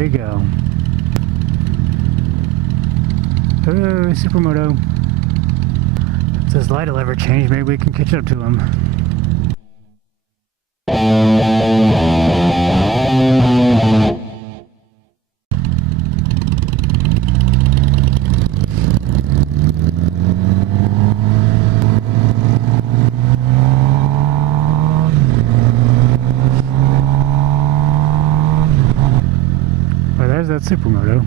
There you go. Oh, Supermoto. If this light will ever change, maybe we can catch up to him. Well, there's that Supermoto.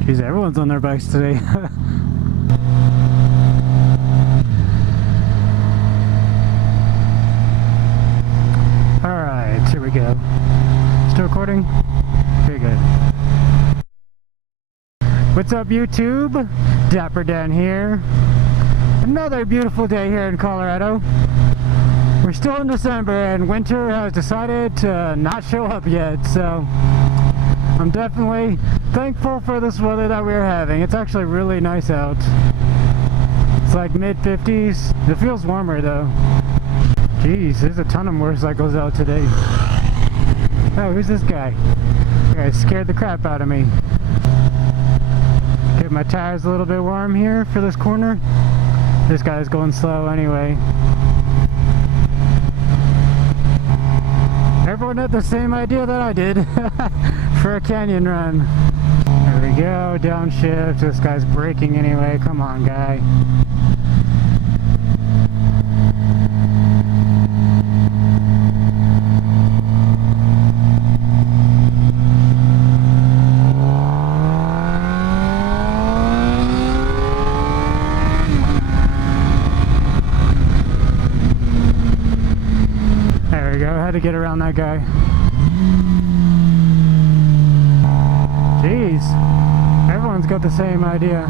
Jeez, everyone's on their bikes today. Alright, here we go. Still recording? Very good. What's up, YouTube? DapperxDan here. Another beautiful day here in Colorado. We're still in December and winter has decided to not show up yet, so I'm definitely thankful for this weather that we're having. It's actually really nice out. It's like mid-50s. It feels warmer though. Jeez, there's a ton of motorcycles out today. Oh, who's this guy? This guy scared the crap out of me. Get my tires a little bit warm here for this corner. This guy's going slow anyway. Everyone had the same idea that I did for a canyon run. There we go, downshift. This guy's braking anyway. Come on, guy. There we go, had to get around that guy. Jeez, everyone's got the same idea.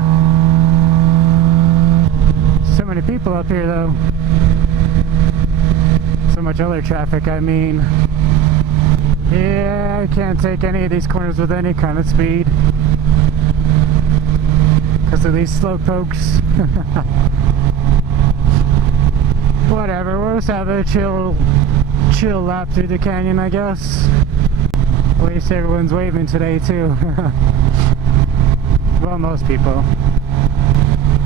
So many people up here though. So much other traffic, I mean. Yeah, I can't take any of these corners with any kind of speed because of these slow pokes. Whatever, we'll just have a chill lap through the canyon, I guess. At least everyone's waving today too. Well, most people.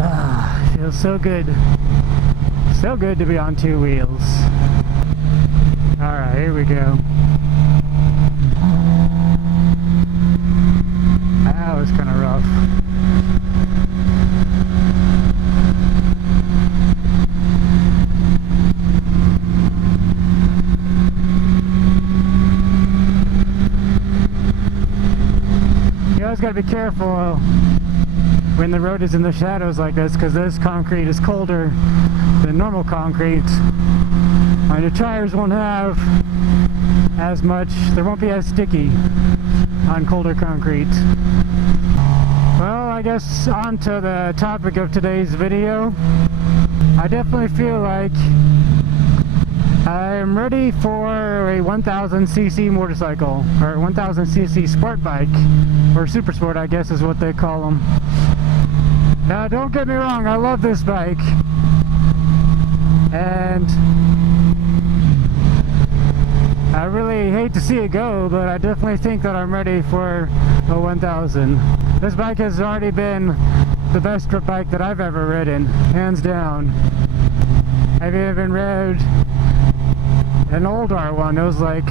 Ah, feels so good. So good to be on two wheels. Alright, here we go. That was kind of rough. You always gotta be careful when the road is in the shadows like this, because this concrete is colder than normal concrete. And your tires won't have as much, they won't be as sticky on colder concrete. Well, I guess on to the topic of today's video. I definitely feel like I'm ready for a 1000cc motorcycle, or 1000cc sport bike, or super sport I guess is what they call them. Now don't get me wrong, I love this bike, and I really hate to see it go, but I definitely think that I'm ready for a 1000. This bike has already been the best trip bike that I've ever ridden, hands down. I've even rode an older one, it was like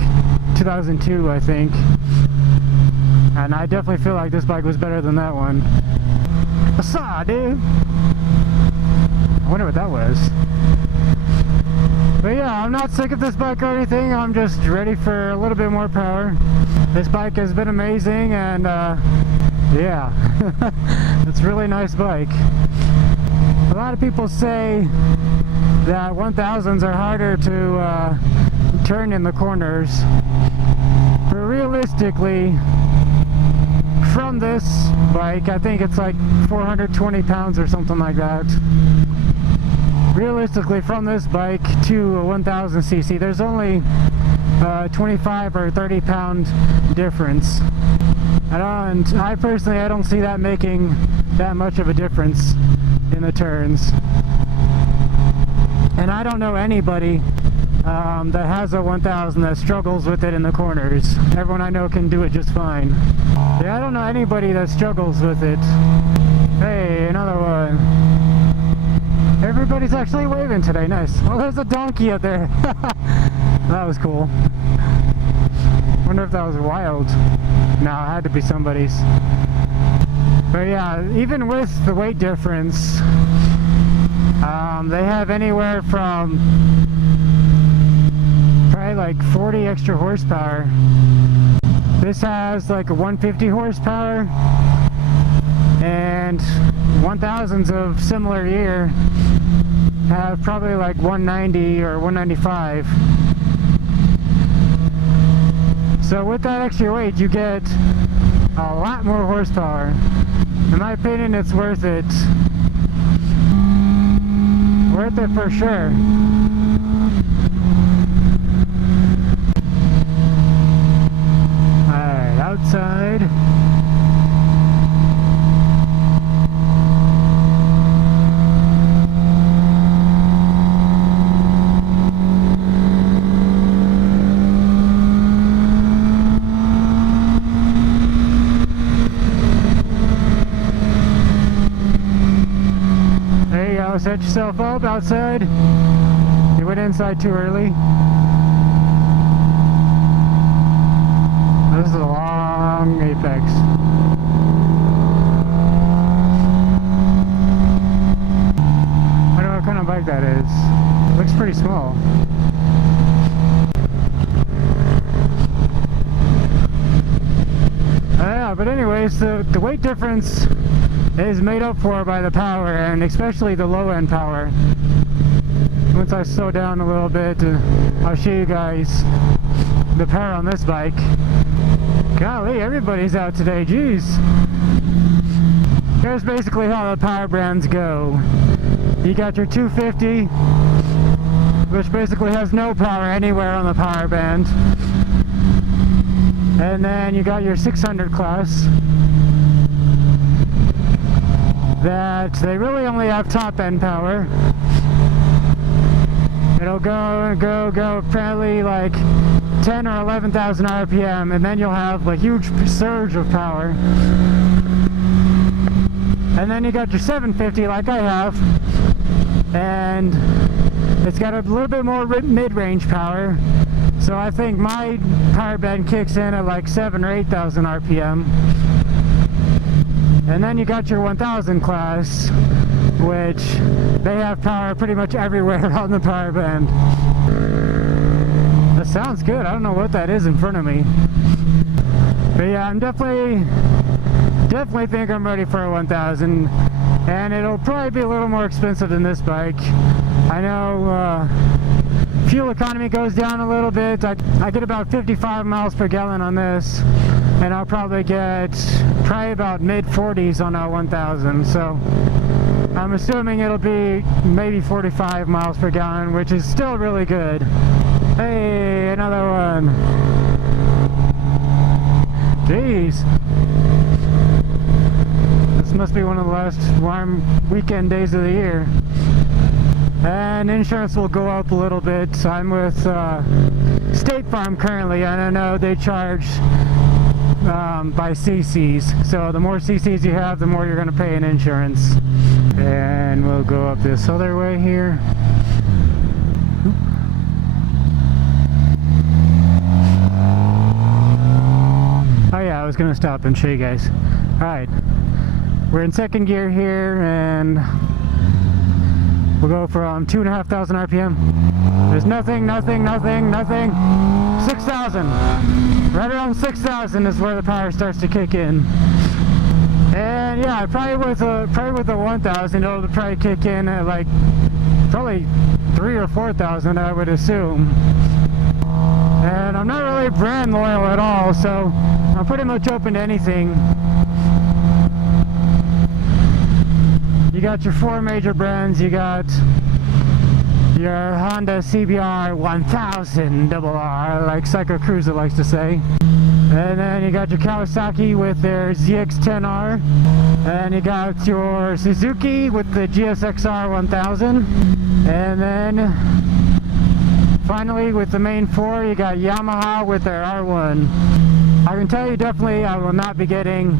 2002 I think, and I definitely feel like this bike was better than that one. I saw, dude. I wonder what that was. But yeah, I'm not sick of this bike or anything, I'm just ready for a little bit more power. This bike has been amazing, and yeah, it's a really nice bike. A lot of people say that 1000s are harder to turn in the corners, but realistically, from this bike, I think it's like 420 pounds or something like that. Realistically, from this bike to a 1000cc, there's only 25 or 30 pound difference. And I personally, I don't see that making that much of a difference in the turns. And I don't know anybody that has a 1000 that struggles with it in the corners. Everyone I know can do it just fine. Yeah, I don't know anybody that struggles with it. Hey, another one. Everybody's actually waving today, nice. Oh, there's a donkey up there. That was cool. Wonder if that was wild. No, it had to be somebody's. But yeah, even with the weight difference, they have anywhere from probably like 40 extra horsepower. This has like a 150 horsepower, and 1000s of similar year have probably like 190 or 195. So with that extra weight, you get a lot more horsepower. In my opinion, it's worth it. Worth it for sure. Alright, outside. Set yourself up outside. You went inside too early. This is a long apex. I don't know what kind of bike that is. Looks pretty small. Yeah, but anyways, the weight difference is made up for by the power, and especially the low end power. Once I slow down a little bit, I'll show you guys the power on this bike. Golly, everybody's out today, jeez. Here's basically how the power brands go. You got your 250, which basically has no power anywhere on the power band. And then you got your 600 class, that they really only have top end power. It'll go probably like 10 or 11,000 RPM, and then you'll have a huge surge of power. And then you got your 750 like I have, and it's got a little bit more mid-range power. So I think my power band kicks in at like 7 or 8,000 RPM. And then you got your 1000 class, which they have power pretty much everywhere on the power band. That sounds good. I don't know what that is in front of me. But yeah, I'm definitely think I'm ready for a 1000. And it'll probably be a little more expensive than this bike. I know fuel economy goes down a little bit. I get about 55 miles per gallon on this. And I'll probably get about mid-40s on that 1000, so I'm assuming it'll be maybe 45 miles per gallon, which is still really good. Hey, another one. Jeez. This must be one of the last warm weekend days of the year. And insurance will go up a little bit. I'm with State Farm currently, and I know they charge by cc's, so the more cc's you have, the more you're going to pay in insurance. And we'll go up this other way here. Oh yeah, I was going to stop and show you guys. Alright, we're in second gear here, and we'll go from 2,500 RPM. There's nothing. 6,000. Right around 6,000 is where the power starts to kick in. And yeah, probably with a 1000, it'll probably kick in at like probably 3,000 or 4,000, I would assume. And I'm not really brand loyal at all, so I'm pretty much open to anything. You got your 4 major brands. You got your Honda CBR 1000 RR, like Psycho Cruiser likes to say. And then you got your Kawasaki with their ZX-10R. And you got your Suzuki with the GSX-R 1000. And then finally with the main four, you got Yamaha with their R1. I can tell you definitely I will not be getting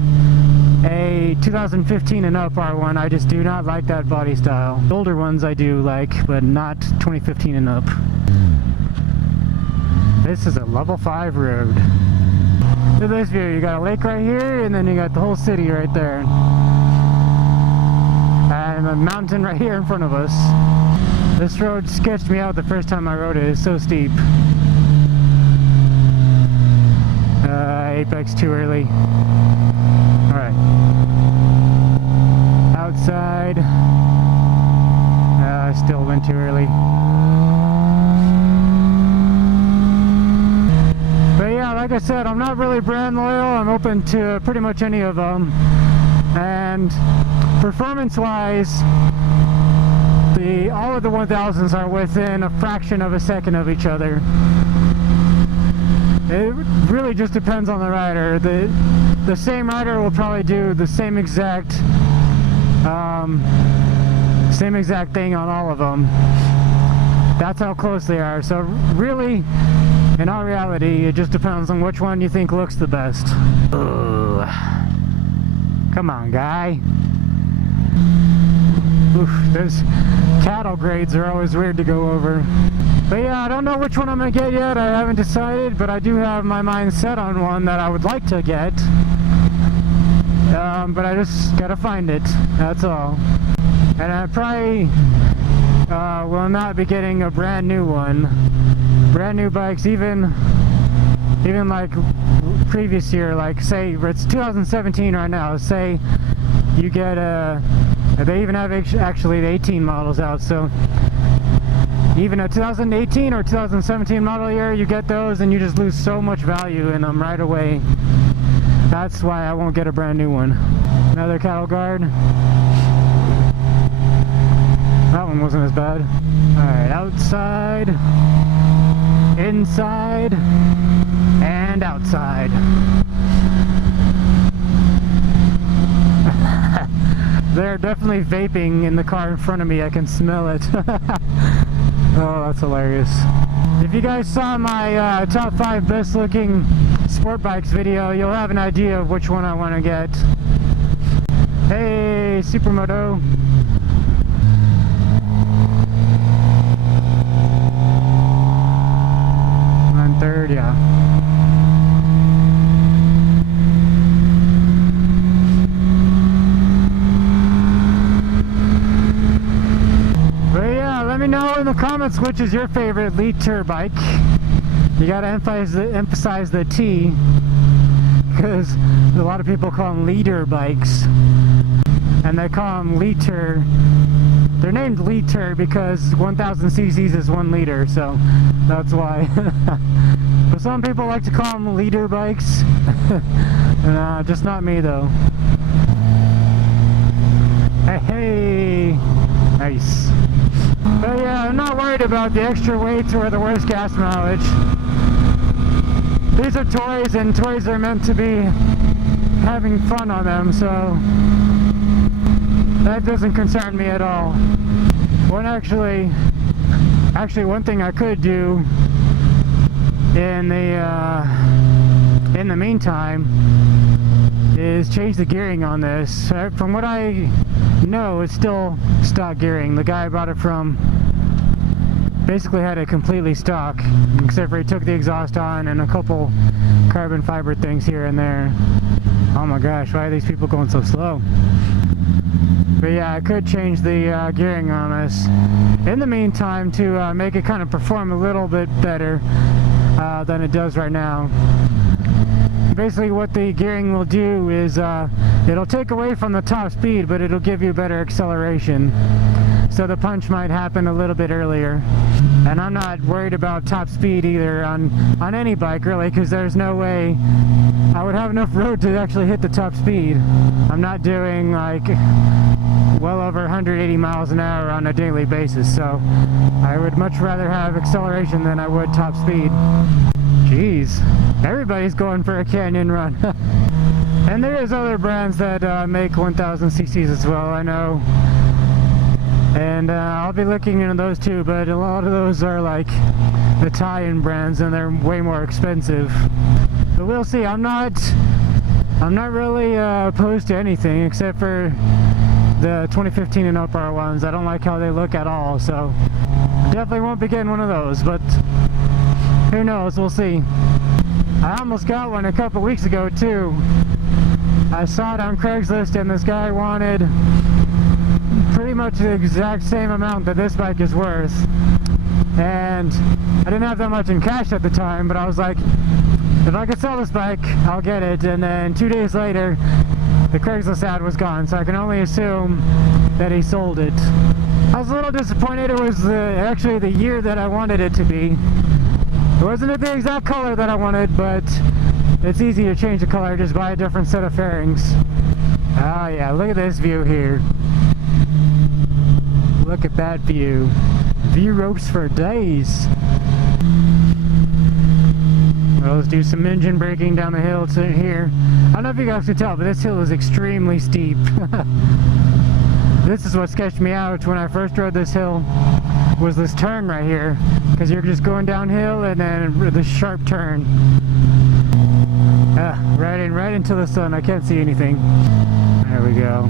a 2015 and up R1. I just do not like that body style. The older ones I do like, but not 2015 and up. This is a level 5 road. Look at this view. You got a lake right here, and then you got the whole city right there. And a mountain right here in front of us. This road sketched me out the first time I rode it. It's so steep. Apex too early. Alright. Outside. Still went too early. But yeah, like I said, I'm not really brand loyal. I'm open to pretty much any of them. And performance-wise, all of the 1000s are within a fraction of a second of each other. It really just depends on the rider. The same rider will probably do the same exact thing on all of them. That's how close they are. So really, in all reality, it just depends on which one you think looks the best. Ugh. Come on, guy. Oof, those cattle grades are always weird to go over. But yeah, I don't know which one I'm going to get yet. I haven't decided, but I do have my mind set on one that I would like to get. But I just got to find it. That's all. And I probably will not be getting a brand new one. Brand new bikes, even like previous year, like say it's 2017 right now. Say you get they even have actually the 18 models out, so even a 2018 or 2017 model year, you get those and you just lose so much value in them right away. That's why I won't get a brand new one. Another cattle guard. That one wasn't as bad. Alright, outside, inside, and outside. They're definitely vaping in the car in front of me. I can smell it. Oh, that's hilarious. If you guys saw my top 5 best looking sport bikes video, you'll have an idea of which one I want to get. Hey, Supermoto. On third, yeah. Let me know in the comments which is your favorite liter bike. You gotta emphasize the T, because a lot of people call them liter bikes, and they call them liter. They're named liter because 1000 cc's is 1 liter, so that's why. But some people like to call them liter bikes. Just not me though. Hey, nice. But yeah, I'm not worried about the extra weight or the worse gas mileage. These are toys, and toys are meant to be having fun on them, so that doesn't concern me at all. Actually, one thing I could do in the meantime is change the gearing on this. From what I know, it's still stock gearing. The guy I bought it from basically had it completely stock, except for he took the exhaust on and a couple carbon fiber things here and there. Oh my gosh, why are these people going so slow? But yeah, I could change the gearing on this in the meantime to make it kind of perform a little bit better than it does right now. Basically what the gearing will do is it'll take away from the top speed, but it'll give you better acceleration. So the punch might happen a little bit earlier. And I'm not worried about top speed either on any bike really, because there's no way I would have enough road to actually hit the top speed. I'm not doing like well over 180 miles an hour on a daily basis, so I would much rather have acceleration than I would top speed. Jeez, everybody's going for a canyon run. And there is other brands that make 1000 cc's as well. I know and I'll be looking into those too, but a lot of those are like the tie-in brands and they're way more expensive. But we'll see. I'm not really opposed to anything except for the 2015 and up ones. I don't like how they look at all, so definitely won't be getting one of those, but who knows, we'll see. I almost got one a couple weeks ago too. I saw it on Craigslist and this guy wanted pretty much the exact same amount that this bike is worth, and I didn't have that much in cash at the time, but I was like, if I could sell this bike, I'll get it. And then 2 days later, the Craigslist ad was gone, so I can only assume that he sold it. I was a little disappointed. It was actually the year that I wanted it to be. It wasn't the exact color that I wanted, but it's easy to change the color, just buy a different set of fairings. Oh yeah, look at this view here. Look at that view. View ropes for days. Well, let's do some engine braking down the hill to here. I don't know if you guys can tell, but this hill is extremely steep. This is what sketched me out when I first rode this hill, was this turn right here, because you're just going downhill and then this sharp turn. Right into the sun. I can't see anything. There we go.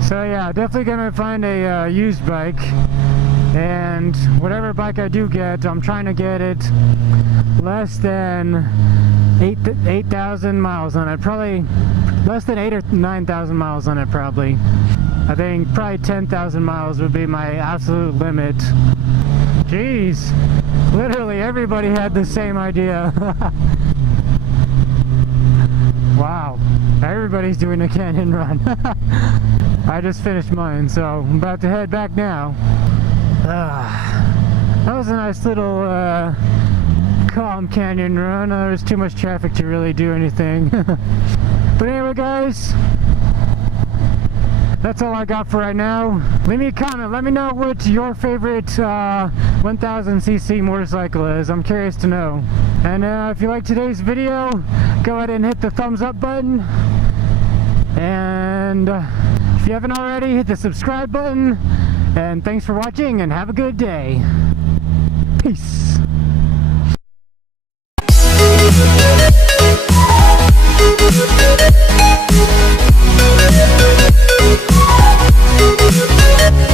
So yeah, definitely gonna find a used bike, and whatever bike I do get, I'm trying to get it less than 8,000 miles on it. Probably less than 8,000 or 9,000 miles on it probably. I think probably 10,000 miles would be my absolute limit. Jeez, literally everybody had the same idea. Wow, everybody's doing a canyon run. I just finished mine, so I'm about to head back now. That was a nice little calm canyon run. There was too much traffic to really do anything. But anyway guys, that's all I got for right now. Leave me a comment. Let me know what your favorite 1000cc motorcycle is. I'm curious to know. And if you like today's video, go ahead and hit the thumbs up button. And if you haven't already, hit the subscribe button. And thanks for watching and have a good day. Peace. We'll be right back.